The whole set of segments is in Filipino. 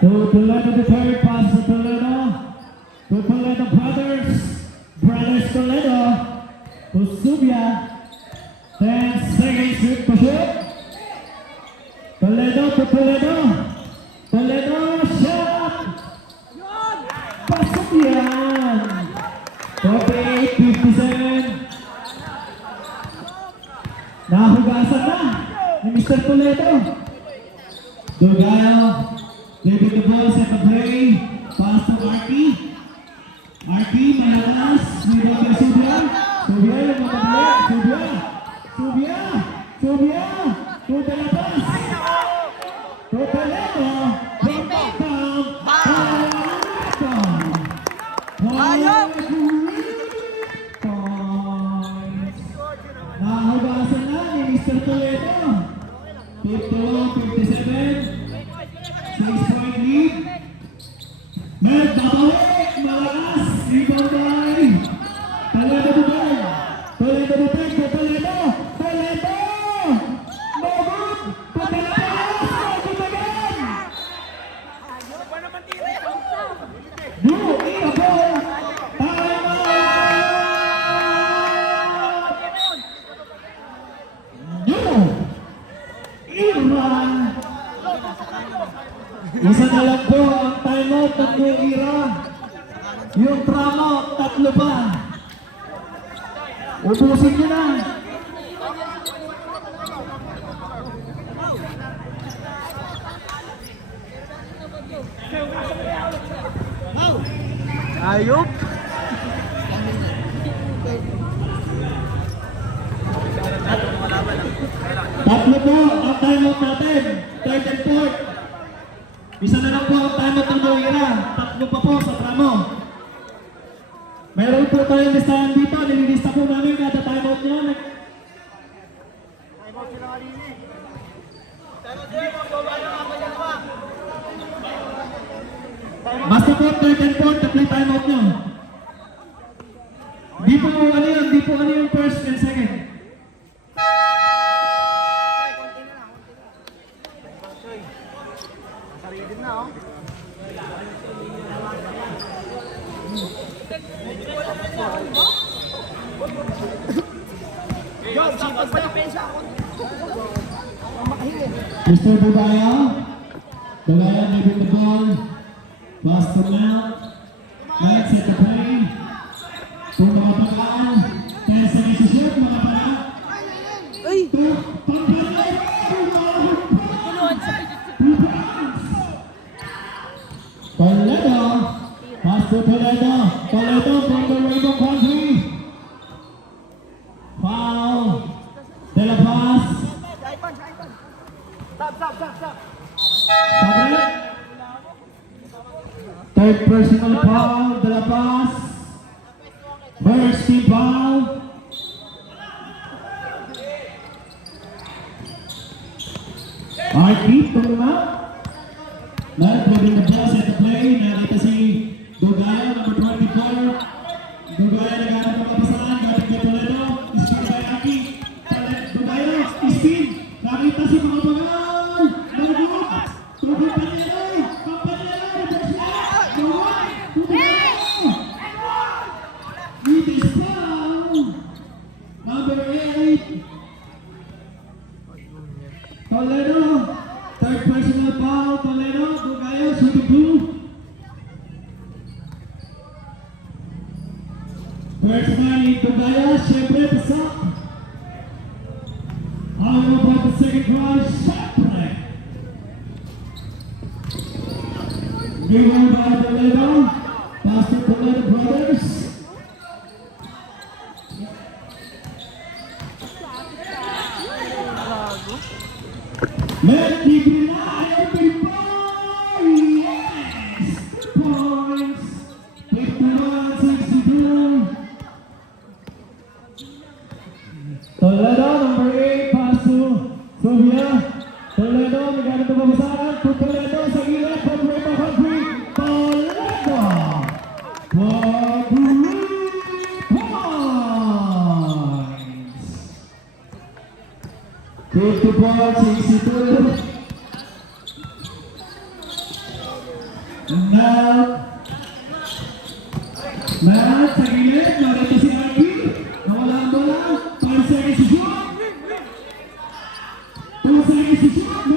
To Toledo the third, pass to Toledo. To Toledo Brothers Toledo. To Subia. 10 seconds to shoot. Toledo to Toledo. Toledo shot. Pasok yan. 48-57. Nahugasan na ni Mr. Toledo. Dugayo. David the ball set the play. Pass to Arky. Arky, malakas. Dito kay Subia. Subia yung matabli. Subia. To the labas. To Toledo. Nahugasan na ni Mr. Toledo. 51-57. 6-point lead. Med, babalik. Malakas. Rebound by Toledo Dubai. Toledo Dubai. Toledo. No good. Toledo. Good again. New era ball. Timeout. New era. Isa na lang po ang timeout ng New Era. Yung drama, 3 pa. Ubusin nyo na. Ayop! Tatlo po ang timeout natin. Third and fourth. Isa na lang po ang timeout ng New Era. 3 pa po sa tramo. Meron po tayong listahan dito. Nililista po namin kada timeout nyo. Basta po third and fourth, 3 timeout nyo. Di po ano yung first and second. Mr. Bugaya, David the ball, pass to Mount, right set the play, kung makapagaan, 10 seconds to shoot, makapagaan, to pagpalit, Toledo, pass to Toledo from the Rainbow Country, foul, De La Paz, third personal foul, De La Paz, first team foul, Arky, tumula, pwedeng na ball set the play, nakita si Dugayo, number 24, Dugayo naghanap ng kapasaran, galing kay Toledo, score by Arky, Dugayo, spin, nakita si mga pangal, Margot, Tubig Panyero, it is foul, number 8, Toledo, third personal foul, Toledo, Dugayo, shooting blue. First man in Dugayo, syempre pasak. How about the second round, shot play? Given by Toledo, pass to Toledo Brothers. Let me deny open boy! Yes! Points! 51-62. Toledo, number 8, pass to Subia. Toledo, magkano ito papasaran? To Toledo, sa gilid, from Rainbow Country. Toledo! For 3 points! 54-62. Lahat sa gilid, narito si Arky. Nawala ang bola. 5 seconds to shoot. 2 seconds to shoot.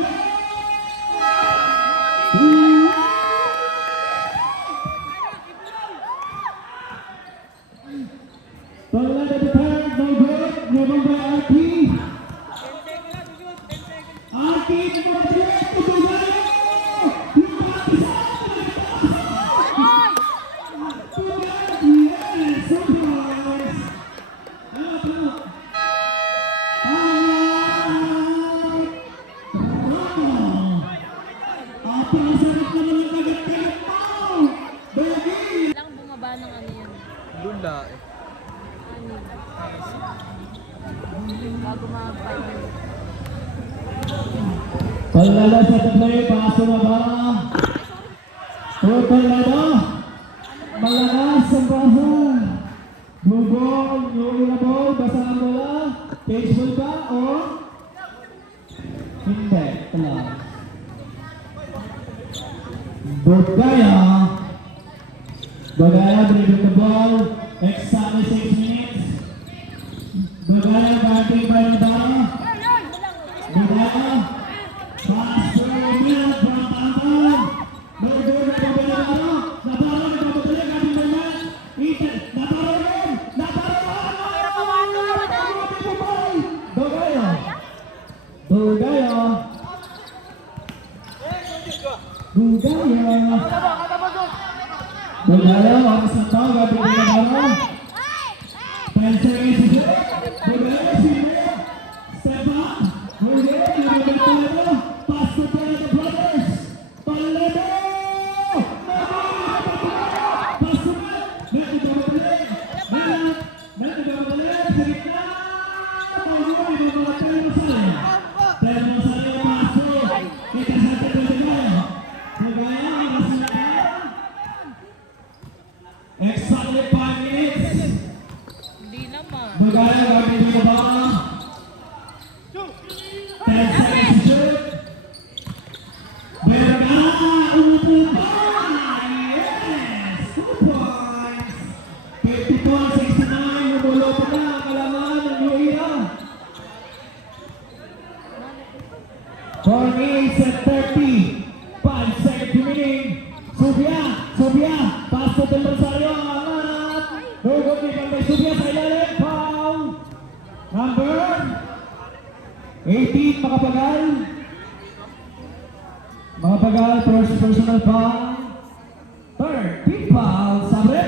Pangalawa na third, no good. Naman by Arky. Arky, naman direct. Tutugayo. Yung bati sa Lang bumaba ng ano yun. Lula eh. Bago mag-final. Palala sa play, paso na ba? Palala. Malakas ang bahan. Bubong, yung basa ang bola. Baseball ba o? Hindi, talas. Bugaya. Bugaya, dribbling the ball. Exactly 6 minutes. Bugaya, batting by Navarro. Bugaya. Pass to Emil from Tantan. No good na Navarro. Navarro, nagpapatuloy, galing naman. Navarro rin. Bugaya. Bugaya. Bugaya. Bugaya, makas na tao, gabi na Navarro. 10 seconds to shoot. Bugaya, sino? Step up. Bugaya, nilagay Toledo. Pass to Toledo Brothers. Toledo! Pass to Matt. Matt, nagpapatuloy. Matt, nagpapatuloy. Sa gitna. Bugaya, nagpapatuloy mo sa'yo. Termo sa'yo, pass to. Kita sa atin, Bugaya. Bugaya, makas na tao. Exactly 5 minutes. Hindi naman. Bugaya, gabi na Navarro. 10 seconds to shoot. Vergara, umupo. Yes! 2 points. 54-69. Numulo pa na ang kalaman ng Luia. 4 minutes and 30. 5 seconds remaining. Subia. Pass to Del Rosario. Angat. Hugot ni Pambay Subia sa ilalim. Foul. Number 18, Makapagal, first personal foul. Third, team foul, Sabre.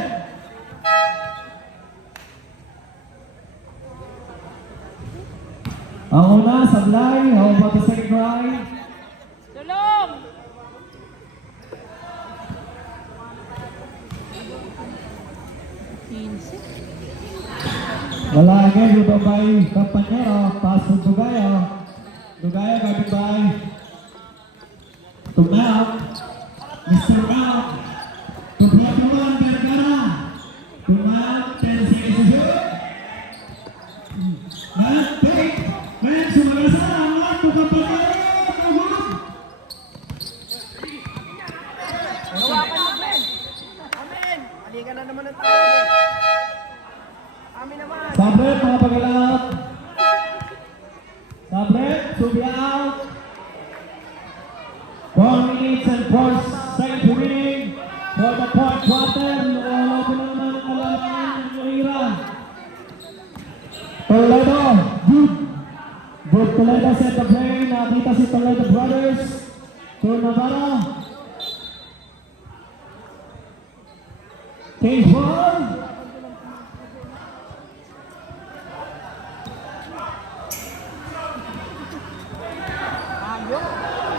Ang una, Sablay. How about the second try? Tulong! Pinsi. Wala again, luto by Campañero. Pass to Dugaya. Dugaya, gabi by Tumao. Mr. Mao. Tumao, Vergara. Tumao, 10 seconds to shoot. Take. Man, sumagasal ang mga tukang pagkain. Halika na naman ang tao. Amin naman. Sabre, mga pag-alap. Sabre, Subia out. 4 minutes and 4 seconds remaining for the fourth quarter. Wala ko naman ang kalaman ng Luira. Toledo, good. Good Toledo set the play. Nakita si Toledo Brothers. To Navarro. Case ball.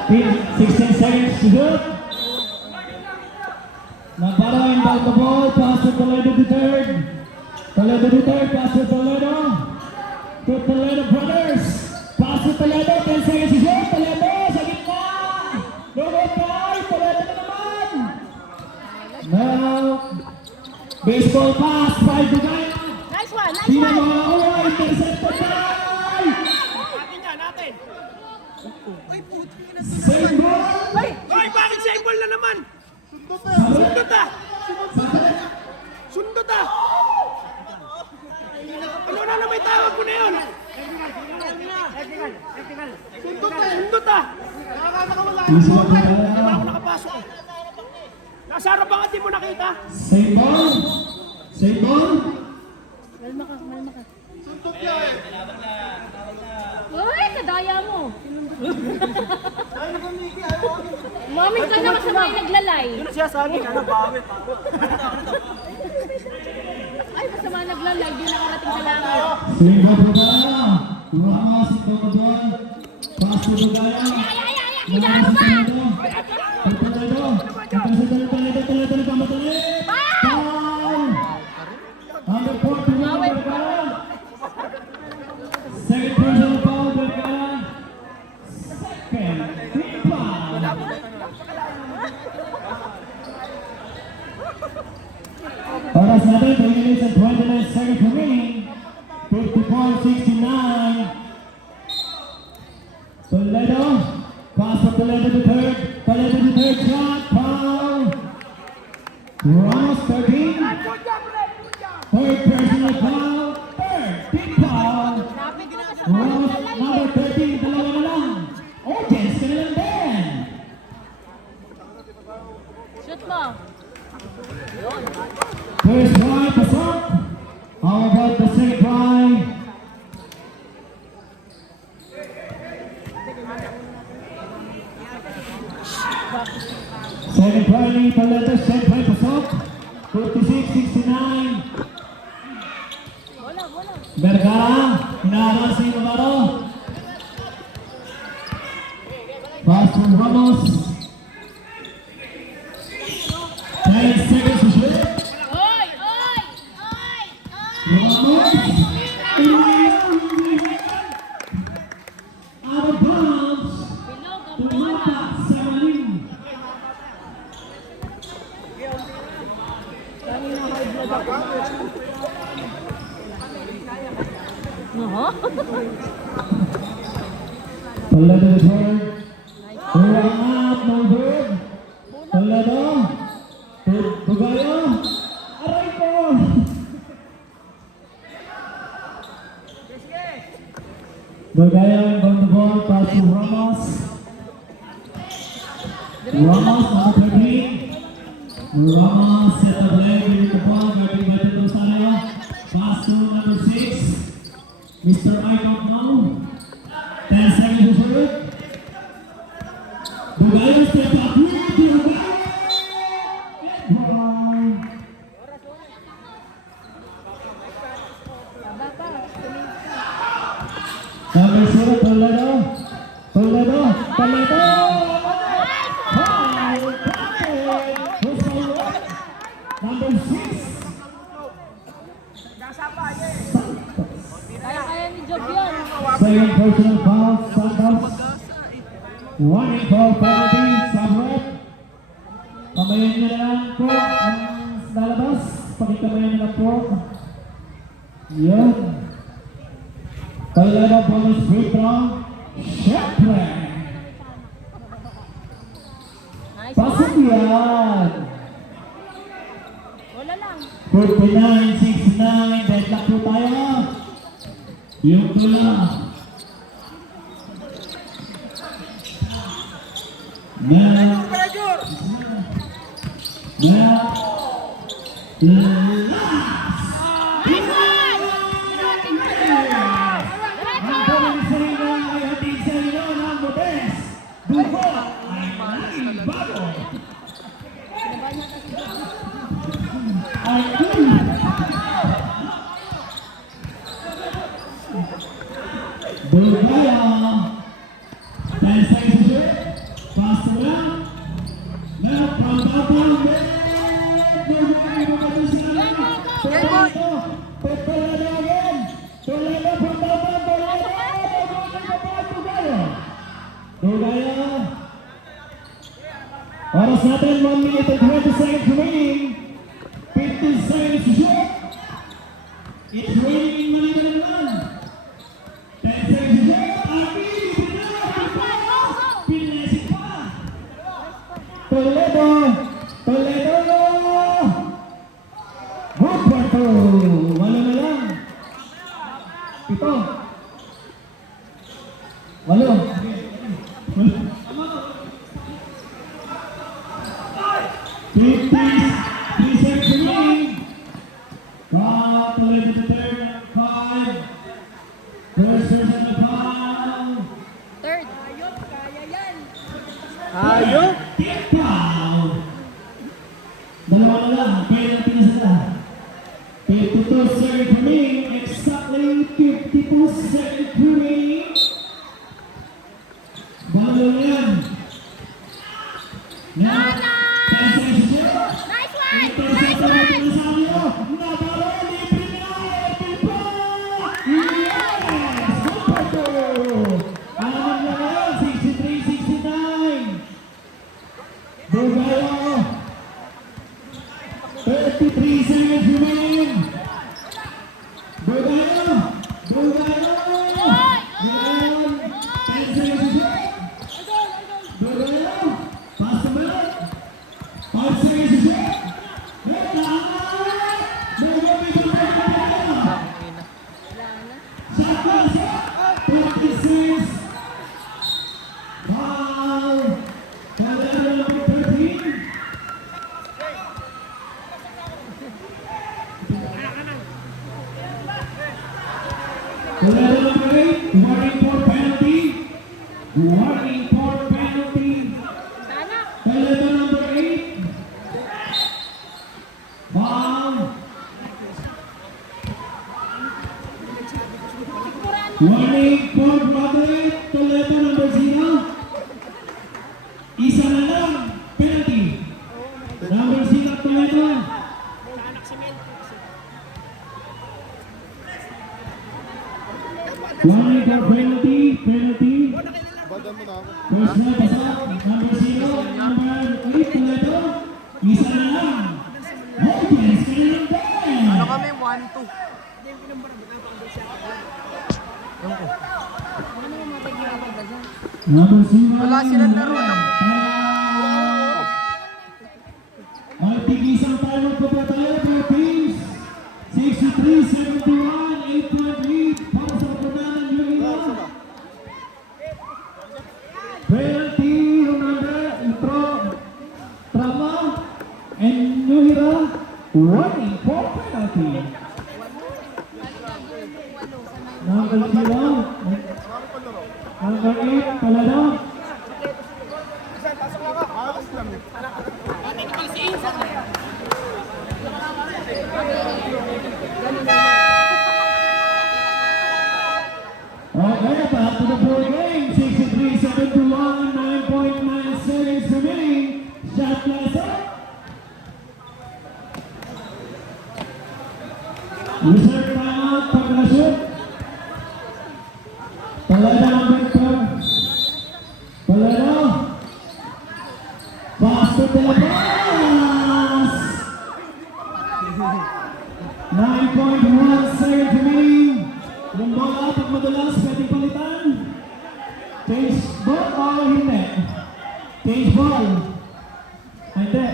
Pin, 16 seconds to shoot. Navarro inbound the ball. Pass to Toledo the third. Toledo the third. Pass to Toledo. To Toledo Brothers. Pass to Toledo. 10 seconds to shoot. Toledo sa gitna. Double try. Toledo na naman. Now, baseball pass. 5 to 9. Nice one! Nice Sino one! mga owa. Intercept the try. Atin yan, atin. Uy, puto. Save ball. Uy, bakit sa ball na naman? Sundot ah! Sundot ah! Ano na may tawag ko na yun? Sundot ah! Nakakawala Easy lang po Wala tayo. ako nakapasok eh. Nasa harap ang di mo nakita. Save ball. Save ball. Malma ka, malma ka. Sundot niya eh. Uy, kadaya mo. Mami ka na kasama yung naglalay. Yun siya sa akin, ano, bawit. Ay, masama naglalay, di nakarating sa langit. Save ball po tayo. Ramos, ito ko doon. Pass to Dugaya. Idaro ba? Second personal foul, Vergara. Second, big foul. Oras natin, 3 minutes and 29 seconds remaining. 54-69. Toledo, pass from Toledo to third. Toledo to third shot, foul. Ramos 13. Third personal foul. Third, big foul. Traffic mo kasama Ramos, naglalay. number 13, dalawa na lang. Audience ka na lang din. Shoot mo. First try, pasok. How about the second try? Second try ni Toledo, second try, pasok. 56-69. Bola, bola. Vergara, hinaharap si Navarro. Pass from Ramos. 10 seconds to shoot. Oy, oy, oy, oy. Ramos. Out of bounds. Bilog ang bola. Tumata sa maling. Aha. Toledo the third. Turang up, no good. Toledo. Tugayo. Aray ko. Tugayo inbound the ball. Pass to Ramos. Ramos, number 13. Ramos set up leg with the ball. Guarding by Tito Rosario. Pass to number 6. Mr. I don't know. 10 seconds to shoot. Dugayo step up. Dugayo. Number 0, Toledo. Toledo. Toledo. Foul. Who's foul? Number 6. Kaya ni Job yun. Second personal foul, Santos. One foul penalty, Sabrep. Pamayan nyo na lang po ang lalabas. Pakitamayan nyo lang po. Yan. Toledo bonus free throw. Siyempre. Nice Pasok one. yan. Bola lang. 49-69. Deadlock po tayo. Yung tula. Now, Pressure! now, Nice one! ang galing sa inyo ay hatid sa inyo ng Modest. Dugo ay laging bago. Ay Bulgaya. 10 seconds to shoot. Pass to them. Now, from downtown, Bulgaya makatulong sila. Toledo. Toledo again. Toledo from downtown. Toledo. Bulgaya. Oras natin 1 minute and 20 seconds remaining. 15 seconds to shoot. It's raining in Manila naman. 10 seconds to shoot. Pinesik pa. Toledo. 53 seconds remaining. Foul, Toledo to third and 5. First personal foul. Third. Ayop, kaya yan. Ayok. Team foul. Dalawa na lang, penalty na sila. 52 seconds remaining, exactly 52 seconds remaining. Balo na yan. Now, 10 seconds to shoot. Nice one! Ito sa Nice tabi one! ng Rosario. Nabalo, libre na. Pipa! Yes! Super goal! Alam na ngayon, 63-69. Bugalo. 33 seconds remaining. Bugalo. Bugalo. Bugalo. 10 seconds to shoot. Bugalo. Pass the ball. 5 seconds to shoot. Warning for penalty. Warning for penalty. Sana. Toledo number 8. Foul. Warning for Madrid. Toledo number 0. Isa na lang. Penalty. Number 0 Toledo. Warning for penalty. Penalty. Badan mo na ako. First na basa. Number 0. Number 8 Toledo. Isa na lang. Yes, kailan din. Ano kami? 1-2. Number 0. Wala silang laro ng... Magtigisang tayo po po tayo for teams. 63-71, 8-point lead para sa kapunan ng New Penalty yung number Trama and New Hira. Warning for penalty. Number 0. Number 8, Toledo. Ayos lang. Okay, back to the full game. 63-71, 9.9 seconds remaining. Shot class up. Reserve timeout, pag-shoot. Toledo number 4. Toledo. Faster de la pass. 9.1 seconds remaining. Yung bola, pag madalas, pwedeng palitan. Change ball o hindi? Change ball. Hindi.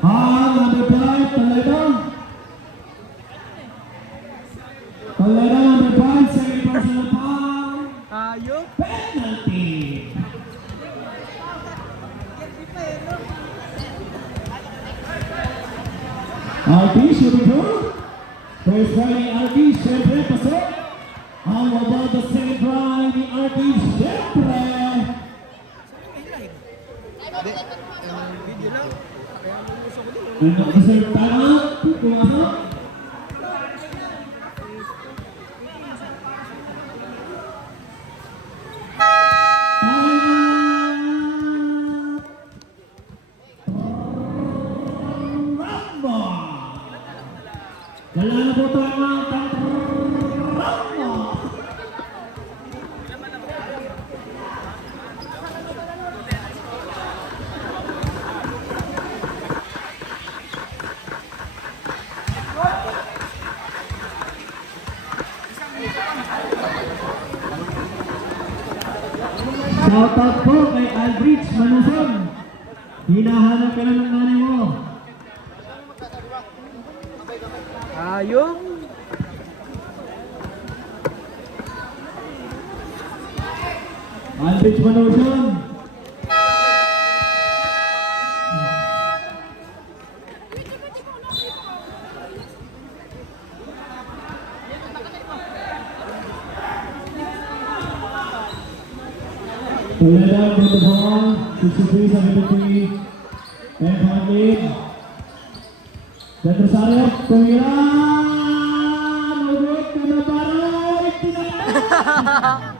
Number 5, Toledo. Toledo number 5, second personal foul. Ayok. Penalty. Alpi, shooting through. First try ni Alpi, syempre, pasok. How about the second try ni Alpi, syempre. Video lang. Kaya mo gusto ko din. And reserve timeout, pumasok. Kailangan na po tayo mga tantramo. Shoutout po kay Aldrich Manuson. Hinahanap ka na ng nanay mo. Ayok. Aldrich Manosion. Toledo with the ball, 63-73, and point lead. Dan Rosario, tumira! Ugot na Navarro! Itinanong!